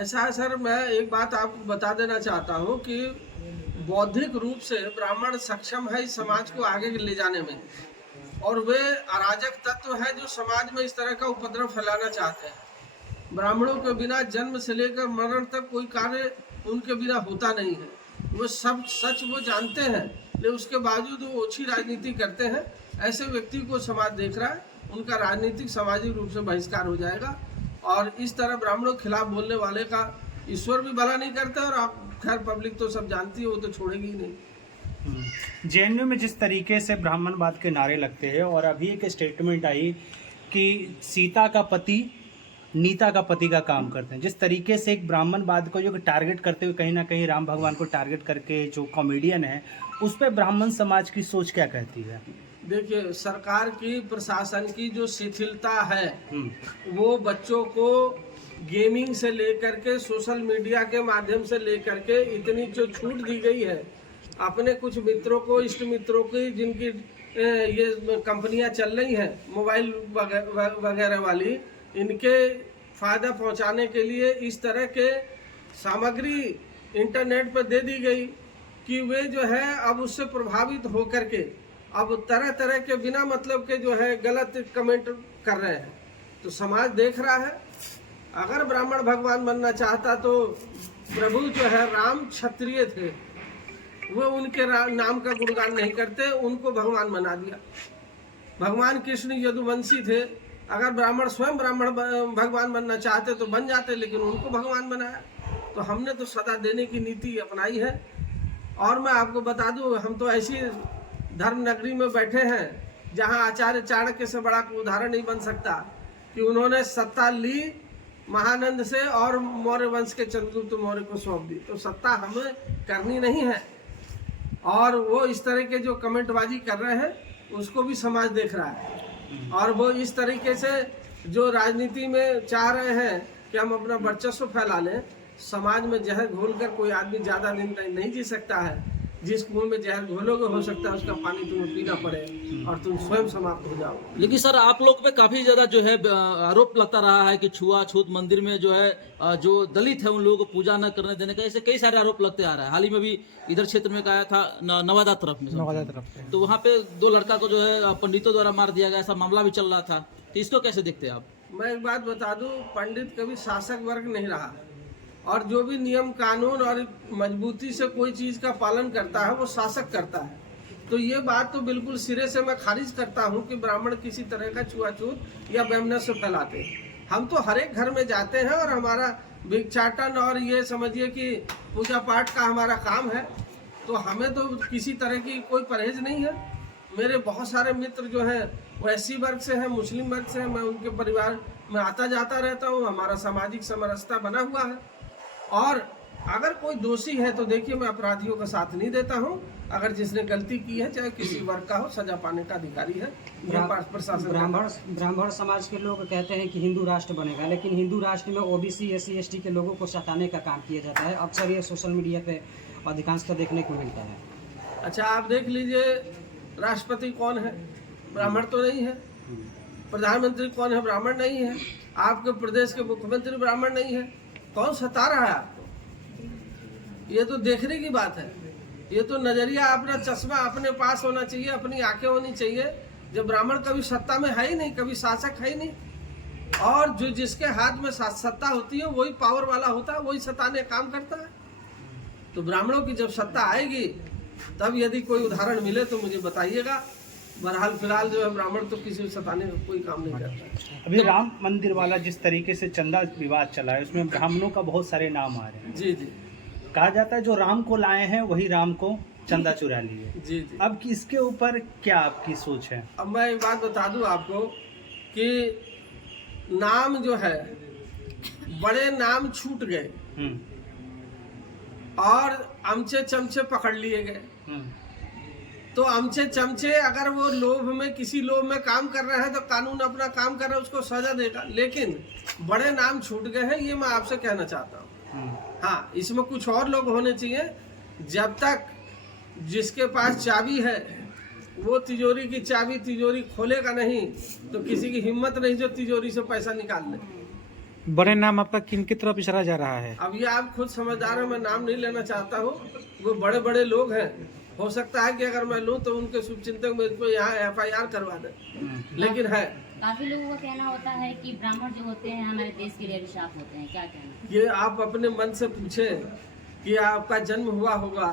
ऐसा है सर, मैं एक बात आपको बता देना चाहता हूँ कि बौद्धिक रूप से ब्राह्मण सक्षम है इस समाज को आगे ले जाने में, और वे अराजक तत्व है जो समाज में इस तरह का उपद्रव फैलाना चाहते हैं। ब्राह्मणों के बिना जन्म से लेकर मरण तक कोई कार्य उनके बिना होता नहीं है। वो सब सच वो जानते हैं, लेकिन उसके बावजूद वो ओछी राजनीति करते हैं। ऐसे व्यक्ति को समाज देख रहा है, उनका राजनीतिक सामाजिक रूप से बहिष्कार हो जाएगा। और इस तरह ब्राह्मणों के खिलाफ बोलने वाले का ईश्वर भी भला नहीं करता, और आप खैर पब्लिक तो सब जानती है, वो तो छोड़ेगी ही नहीं। जेएनयू में जिस तरीके से ब्राह्मणवाद के नारे लगते हैं, और अभी एक स्टेटमेंट आई कि सीता का पति नीता का पति का काम करते हैं, जिस तरीके से एक ब्राह्मणवाद को जो टारगेट करते हुए कहीं ना कहीं राम भगवान को टारगेट करके जो कॉमेडियन है, उस पर ब्राह्मण समाज की सोच क्या कहती है? देखिए, सरकार की प्रशासन की जो शिथिलता है, वो बच्चों को गेमिंग से लेकर के सोशल मीडिया के माध्यम से लेकर के इतनी जो छूट दी गई है, अपने कुछ मित्रों को, इष्ट मित्रों की, जिनकी ये कंपनियां चल रही हैं मोबाइल वगैरह वाली, इनके फ़ायदा पहुंचाने के लिए इस तरह के सामग्री इंटरनेट पर दे दी गई कि वे जो है अब उससे प्रभावित होकर के अब तरह तरह के बिना मतलब के जो है गलत कमेंट कर रहे हैं। तो समाज देख रहा है। अगर ब्राह्मण भगवान बनना चाहता तो प्रभु जो है राम क्षत्रिय थे, वो उनके नाम का गुणगान नहीं करते, उनको भगवान बना दिया। भगवान कृष्ण यदुवंशी थे, अगर ब्राह्मण स्वयं ब्राह्मण भगवान बनना चाहते तो बन जाते, लेकिन उनको भगवान बनाया। तो हमने तो सदा देने की नीति अपनाई है। और मैं आपको बता दूं, हम तो ऐसी धर्म नगरी में बैठे हैं जहां आचार्य चाणक्य से बड़ा उदाहरण नहीं बन सकता कि उन्होंने सत्ता ली महानंद से और मौर्य वंश के चंद्रगुप्त मौर्य को सौंप दी। तो सत्ता हमें करनी नहीं है। और वो इस तरह के जो कमेंटबाजी कर रहे हैं उसको भी समाज देख रहा है, और वो इस तरीके से जो राजनीति में चाह रहे हैं कि हम अपना वर्चस्व फैला लें। समाज में जहर घोलकर कोई आदमी ज़्यादा दिन नहीं जी सकता है। जिस कुएं में जहर घोलोगे हो सकता है उसका पानी तुम्हें पीना पड़े और तुम स्वयं समाप्त हो जाओ। लेकिन सर, आप लोग पे काफी ज्यादा जो है आरोप लगता रहा है कि छुआछूत मंदिर में जो है जो दलित है उन लोगों को पूजा न करने देने का, ऐसे कई सारे आरोप लगते आ रहा है। हाल ही में भी इधर क्षेत्र में कहा था नवादा तरफ में, तो वहाँ पे 2 लड़का को जो है पंडितों द्वारा मार दिया गया, ऐसा मामला भी चल रहा था। तो इसको कैसे देखते हैं आप? मैं एक बात बता दूं, पंडित कभी शासक वर्ग नहीं रहा, और जो भी नियम कानून और मजबूती से कोई चीज़ का पालन करता है वो शासक करता है। तो ये बात तो बिल्कुल सिरे से मैं खारिज करता हूँ कि ब्राह्मण किसी तरह का छुआछूत या वैमनस्य फैलाते हैं। हम तो हर एक घर में जाते हैं और हमारा भिक्षाटन और ये समझिए कि पूजा पाठ का हमारा काम है। तो हमें तो किसी तरह की कोई परहेज नहीं है। मेरे बहुत सारे मित्र जो हैं वो एससी वर्ग से हैं, मुस्लिम वर्ग से हैं। मैं उनके परिवार में आता जाता रहता हूँ। हमारा सामाजिक समरसता बना हुआ है। और अगर कोई दोषी है तो देखिए, मैं अपराधियों का साथ नहीं देता हूं। अगर जिसने गलती की है, चाहे किसी वर्ग का हो, सजा पाने का अधिकारी है प्रशासन। ब्राह्मण समाज के लोग कहते हैं कि हिंदू राष्ट्र बनेगा, लेकिन हिंदू राष्ट्र में ओबीसी SC ST के लोगों को सताने का काम किया जाता है। अक्सर ये सोशल मीडिया पे अधिकांशतः देखने को मिलता है। अच्छा, आप देख लीजिए, राष्ट्रपति कौन है? ब्राह्मण तो नहीं है। प्रधानमंत्री कौन है? ब्राह्मण नहीं है। आपके प्रदेश के मुख्यमंत्री ब्राह्मण नहीं है। कौन सता रहा है आपको? ये तो देखने की बात है। ये तो नजरिया, अपना चश्मा अपने पास होना चाहिए, अपनी आंखें होनी चाहिए। जब ब्राह्मण कभी सत्ता में है ही नहीं, कभी शासक है ही नहीं, और जो जिसके हाथ में सत्ता होती है वही पावर वाला होता है, वही सताने काम करता है। तो ब्राह्मणों की जब सत्ता आएगी तब यदि कोई उदाहरण मिले तो मुझे बताइएगा। बहरहाल फिलहाल जो है ब्राह्मण तो किसी को सताने का कोई काम नहीं करता। अभी राम मंदिर वाला जिस तरीके से चंदा विवाद चला है, उसमें ब्राह्मणों का बहुत सारे नाम आ रहे हैं। जी जी। कहा जाता है जो राम को लाए हैं वही राम को चंदा चुरा लिए। जी जी। अब इसके ऊपर क्या आपकी सोच है? अब मैं एक बात बता दूं आपको कि नाम जो है, बड़े नाम छूट गए और अमचे चमचे पकड़ लिए गए। तो अमचे चमचे अगर वो लोभ में, किसी लोभ में काम कर रहे हैं तो कानून अपना काम कर रहा है, उसको सजा देगा। लेकिन बड़े नाम छूट गए हैं, ये मैं आपसे कहना चाहता हूँ। हाँ, इसमें कुछ और लोग होने चाहिए। जब तक जिसके पास चाबी है वो तिजोरी की चाबी तिजोरी खोलेगा नहीं, तो किसी की हिम्मत नहीं जो तिजोरी से पैसा निकाल ले। बड़े नाम आपका किन की तरफ इशारा जा रहा है? अब ये आप खुद समझदार हैं, मैं नाम नहीं लेना चाहता हूँ। वो बड़े बड़े लोग हैं, हो सकता है कि अगर मैं लूँ तो उनके शुभचिंतक मेरे को यहाँ FIR करवा दें, लेकिन है। काफी लोगों का कहना होता है कि ब्राह्मण जो होते हैं हमारे देश के लिए अभिशाप होते हैं, क्या कहना? ये आप अपने मन से पूछें कि आपका जन्म हुआ होगा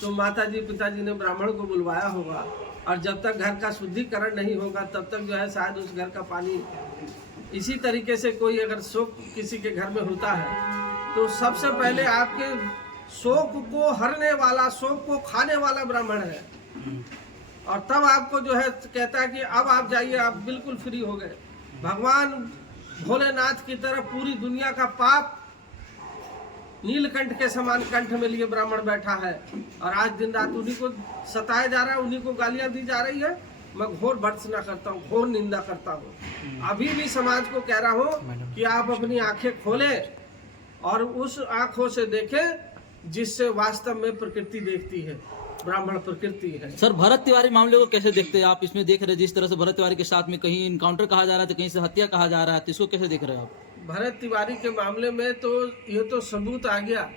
तो माताजी पिताजी ने ब्राह्मण को बुलवाया होगा, और जब तक घर का शुद्धिकरण नहीं होगा तब तक जो है शायद उस घर का पानी। इसी तरीके से कोई अगर शोक किसी के घर में होता है तो सबसे पहले आपके शोक को हरने वाला, शोक को खाने वाला ब्राह्मण है, और तब आपको जो है कहता है कि अब आप जाइए, आप बिल्कुल फ्री हो गए। भगवान भोलेनाथ की तरफ पूरी दुनिया का पाप नीलकंठ के समान कंठ में लिए ब्राह्मण बैठा है, और आज दिन रात उन्हीं को सताया जा रहा है, उन्हीं को गालियां दी जा रही है। मैं घोर भर्त्सना करता हूँ, घोर निंदा करता हूँ। अभी भी समाज को कह रहा हूँ कि आप अपनी आंखें खोलें और उस आंखों से देखें जिससे वास्तव में प्रकृति देखती है, ब्राह्मण प्रकृति है। सर, भरत तिवारी मामले को कैसे देखते हैं आप? इसमें देख रहे हैं जिस तरह से भरत तिवारी के साथ में कहीं इनकाउंटर कहा जा रहा है तो कहीं से हत्या कहा जा रहा है, तो इसको कैसे देख रहे हैं आप? भरत तिवारी के मामले में तो ये तो सबूत आ गया,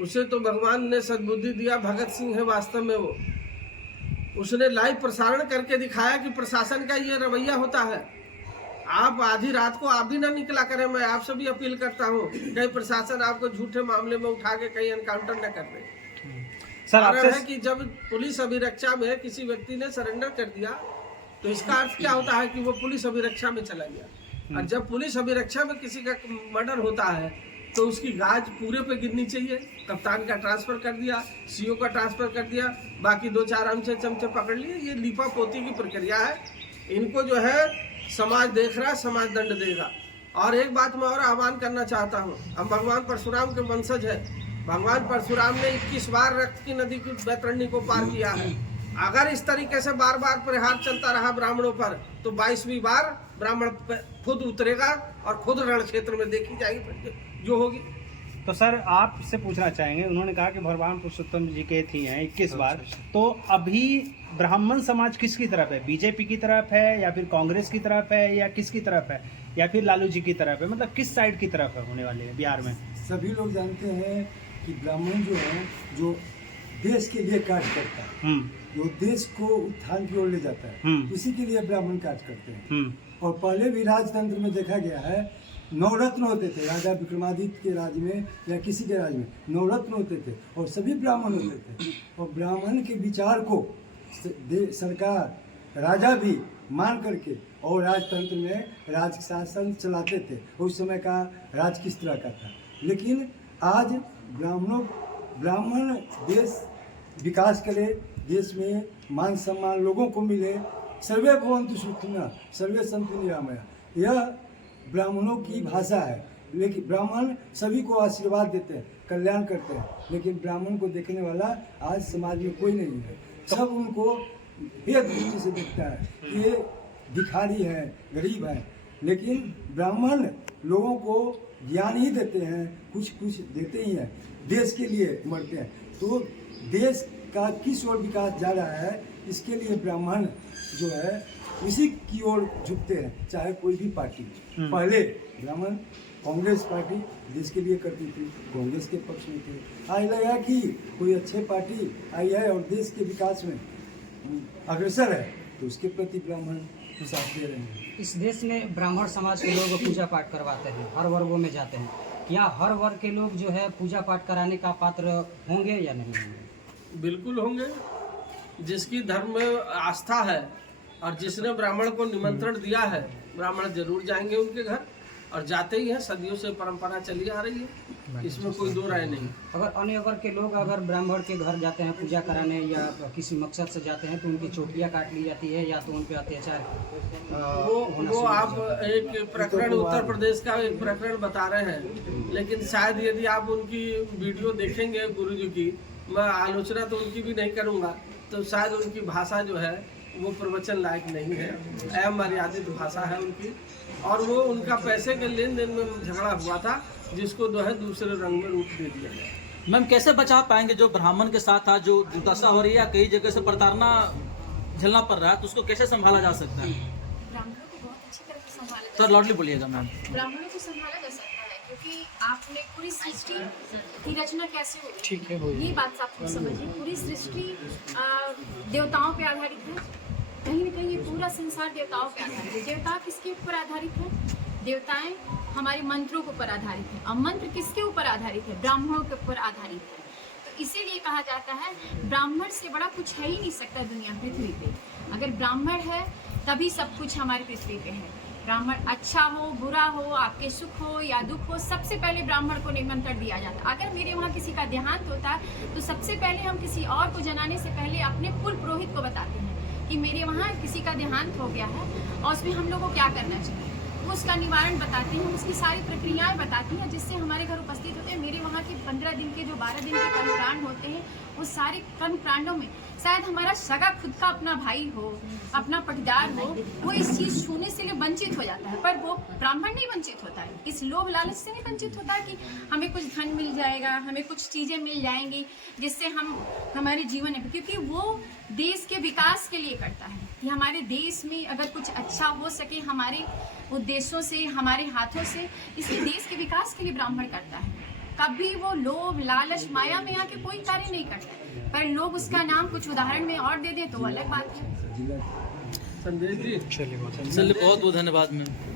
उसे तो भगवान ने सद्बुद्धि दिया। भगत सिंह है वास्तव में वो, उसने लाइव प्रसारण करके दिखाया कि प्रशासन का ये रवैया होता है। आप आधी रात को आप भी ना निकला करें, मैं आपसे भी अपील करता हूँ, कहीं प्रशासन आपको झूठे मामले में उठा के कहीं एनकाउंटर न कर दे। सर कारण आपसे है कि जब पुलिस अभिरक्षा में किसी व्यक्ति ने सरेंडर कर दिया तो इसका अर्थ क्या होता है कि वो पुलिस अभिरक्षा में चला गया, और जब पुलिस अभिरक्षा में किसी का मर्डर होता है तो उसकी गाज पूरे पे गिरनी चाहिए। कप्तान का ट्रांसफर कर दिया, CO का ट्रांसफर कर दिया, बाकी 2-4 अमचे चमचे पकड़ लिए। ये लीपा पोती की प्रक्रिया है, इनको जो है समाज देख रहा है, समाज दंड देगा। और एक बात मैं और आह्वान करना चाहता हूँ, हम भगवान परशुराम के वंशज है। भगवान परशुराम ने 21 बार रक्त की नदी की बैतरणी को पार किया है। अगर इस तरीके से बार बार प्रहार चलता रहा ब्राह्मणों पर तो 22वीं बार ब्राह्मण खुद उतरेगा और खुद रण क्षेत्र में देखी जाएगी जो होगी। तो सर आपसे पूछना चाहेंगे, उन्होंने कहा कि भगवान पुरुषोत्तम जी के थी हैं 21 बार, तो अभी ब्राह्मण समाज किसकी तरफ है? बीजेपी की तरफ है या फिर कांग्रेस की तरफ है या किसकी तरफ है, या फिर लालू जी की तरफ है? मतलब किस साइड की तरफ है होने वाले हैं बिहार में? सभी लोग जानते हैं कि ब्राह्मण जो है, जो देश के लिए कार्य करता है, जो देश को उत्थान की ओर ले जाता है, उसी के लिए ब्राह्मण कार्य करते हैं। और पहले भी राजतंत्र में देखा गया है, नवरत्न होते थे। राजा विक्रमादित्य के राज में या किसी के राज में नवरत्न होते थे और सभी ब्राह्मण होते थे। और ब्राह्मण के विचार को सरकार, राजा भी मान करके और राजतंत्र में राज शासन चलाते थे। उस समय का राज किस तरह का था। लेकिन आज ब्राह्मण देश विकास करे, देश में मान सम्मान लोगों को मिले, सर्वे भवन्तु सुखिनः सर्वे सन्तु निरामया, यह ब्राह्मणों की भाषा है। लेकिन ब्राह्मण सभी को आशीर्वाद देते हैं, कल्याण करते हैं, लेकिन ब्राह्मण को देखने वाला आज समाज में कोई नहीं है। सब उनको भेद दृष्टि से देखता है, ये भिखारी है, गरीब है। लेकिन ब्राह्मण लोगों को ज्ञान ही देते हैं, कुछ कुछ देते ही हैं, देश के लिए मरते हैं। तो देश का किस ओर विकास जा रहा है, इसके लिए ब्राह्मण जो है इसी की ओर झुकते हैं, चाहे कोई भी पार्टी। पहले ब्राह्मण कांग्रेस पार्टी देश के लिए करती थी, कांग्रेस के पक्ष में थे। आज लगा कि कोई अच्छे पार्टी आई है और देश के विकास में अग्रसर है, तो उसके प्रति ब्राह्मण साथ दे रहे हैं। इस देश में ब्राह्मण समाज के लोग पूजा पाठ करवाते हैं, हर वर्गों में जाते हैं। क्या हर वर्ग के लोग जो है पूजा पाठ कराने का पात्र होंगे या नहीं होंगे? बिल्कुल होंगे। जिसकी धर्म में आस्था है और जिसने ब्राह्मण को निमंत्रण दिया है, ब्राह्मण जरूर जाएंगे उनके घर, और जाते ही हैं। सदियों से परंपरा चली आ रही है, इसमें कोई दो राय नहीं। अगर अन्य वर्ग के लोग अगर ब्राह्मण के घर जाते हैं पूजा कराने या किसी मकसद से जाते हैं तो उनकी चोटियाँ काट ली जाती है या तो उन पर अत्याचार वो आप एक प्रकरण उत्तर प्रदेश का एक प्रकरण बता रहे हैं, लेकिन शायद यदि आप उनकी वीडियो देखेंगे गुरु जी की, मैं आलोचना तो उनकी भी नहीं करूँगा, तो शायद उनकी भाषा जो है वो प्रवचन लायक नहीं है, अमर्यादित भाषा है उनकी। और वो उनका पैसे के लेन देन में झगड़ा हुआ था, जिसको जो है दूसरे रंग में रूप दे दिया गया। मैम, कैसे बचा पाएंगे जो ब्राह्मण के साथ आज जो दुर्दशा हो रही है, कई जगह से प्रताड़ना झेलना पड़ रहा है, तो उसको कैसे संभाला जा सकता है? ब्राह्मणों को बहुत अच्छी तरह से संभाला सर लॉडली बोलिएगा मैम। ब्राह्मणों को संभालने कि आपने पूरी सृष्टि की रचना कैसे हुई, ठीक है, ये बात आप लोग समझिए। पूरी सृष्टि देवताओं पे आधारित है, कहीं ना कहीं ये पूरा संसार देवताओं पे आधारित है। देवता किसके ऊपर आधारित है? देवताएं हमारे मंत्रों के ऊपर आधारित है। और मंत्र किसके ऊपर आधारित है? ब्राह्मणों के ऊपर आधारित है। तो इसीलिए कहा जाता है ब्राह्मण से बड़ा कुछ है ही नहीं सकता दुनिया पृथ्वी पे। अगर ब्राह्मण है तभी सब कुछ हमारी पृथ्वी पे है। ब्राह्मण अच्छा हो बुरा हो, आपके सुख हो या दुख हो, सबसे पहले ब्राह्मण को निमंत्रण दिया जाता है। अगर मेरे वहाँ किसी का देहांत होता है तो सबसे पहले हम किसी और को जनाने से पहले अपने कुल पुरोहित को बताते हैं कि मेरे वहाँ किसी का देहांत हो गया है और उसमें हम लोग को क्या करना चाहिए। वो उसका निवारण बताते हैं, उसकी सारी प्रक्रियाएं बताती हैं जिससे हमारे घर उपस्थित होते हैं। मेरे वहाँ के 15 दिन के जो 12 दिन के कर्मकांड होते हैं, वो सारे कर्मकांडों में शायद हमारा सगा खुद का अपना भाई हो, अपना पटदार हो, वो इस चीज़ छूने से वंचित हो जाता है, पर वो ब्राह्मण नहीं वंचित होता है। इस लोभ लालच से नहीं वंचित होता कि हमें कुछ धन मिल जाएगा, हमें कुछ चीज़ें मिल जाएंगी जिससे हम हमारे जीवन में, क्योंकि वो देश के विकास के लिए करता है कि हमारे देश में अगर कुछ अच्छा हो सके हमारे उद्देश्यों से, हमारे हाथों से, इसलिए देश के विकास के लिए ब्राह्मण करता है। कभी वो लोभ लालच माया में आके कोई कार्य नहीं करता, पर लोग उसका नाम कुछ उदाहरण में और दे दें तो अलग बात है। संदेश जी चलिए बहुत बहुत धन्यवाद मैम।